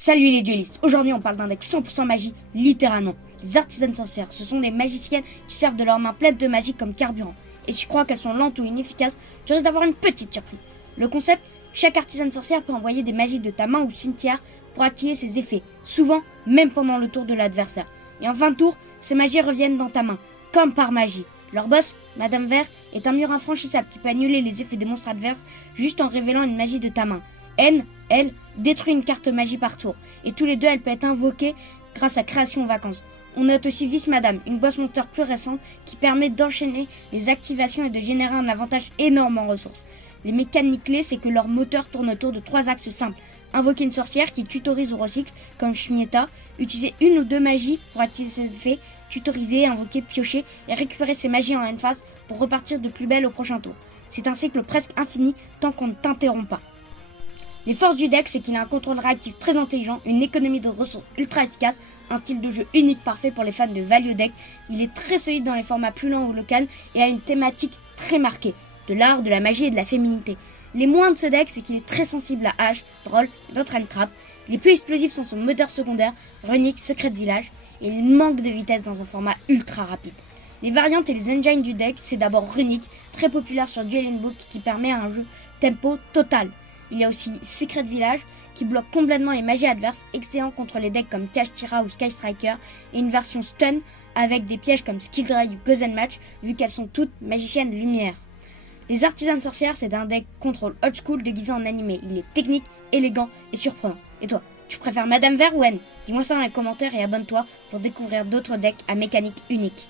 Salut les duellistes, aujourd'hui on parle d'un deck 100% magie, littéralement. Les artisanes sorcières, ce sont des magiciennes qui servent de leurs mains pleines de magie comme carburant. Et si tu crois qu'elles sont lentes ou inefficaces, tu risques d'avoir une petite surprise. Le concept, chaque artisane sorcière peut envoyer des magies de ta main ou cimetière pour activer ses effets, souvent même pendant le tour de l'adversaire. Et en fin de tour, ces magies reviennent dans ta main, comme par magie. Leur boss, Madame Vert, est un mur infranchissable qui peut annuler les effets des monstres adverses juste en révélant une magie de ta main. N, elle, détruit une carte magie par tour, et tous les deux elle peut être invoquée grâce à Création Vacances. On note aussi Vice Madame, une boss monster plus récente qui permet d'enchaîner les activations et de générer un avantage énorme en ressources. Les mécaniques clés, c'est que leur moteur tourne autour de 3 axes simples. Invoquer une sorcière qui tutorise au recycle, comme Schmietta, utiliser une ou deux magies pour activer ses effets, tutoriser, invoquer, piocher et récupérer ses magies en end phase pour repartir de plus belle au prochain tour. C'est un cycle presque infini tant qu'on ne t'interrompt pas. Les forces du deck, c'est qu'il a un contrôle réactif très intelligent, une économie de ressources ultra efficace, un style de jeu unique parfait pour les fans de value deck. Il est très solide dans les formats plus lents ou locaux et a une thématique très marquée, de l'art, de la magie et de la féminité. Les moins de ce deck, c'est qu'il est très sensible à hache, droll et d'autres end-traps. Les plus explosifs sont son moteur secondaire, runique, secret de village, et il manque de vitesse dans un format ultra rapide. Les variantes et les engines du deck, c'est d'abord runique, très populaire sur Duel Book qui permet un jeu tempo total. Il y a aussi Secret Village qui bloque complètement les magies adverses, excellent contre les decks comme Kashtira ou Sky Striker, et une version stun avec des pièges comme Skill Drive ou Gozen Match, vu qu'elles sont toutes magiciennes lumière. Les artisanes sorcières, c'est un deck contrôle old school déguisé en animé. Il est technique, élégant et surprenant. Et toi, tu préfères Madame Vert ou N? Dis-moi ça dans les commentaires et abonne-toi pour découvrir d'autres decks à mécanique unique.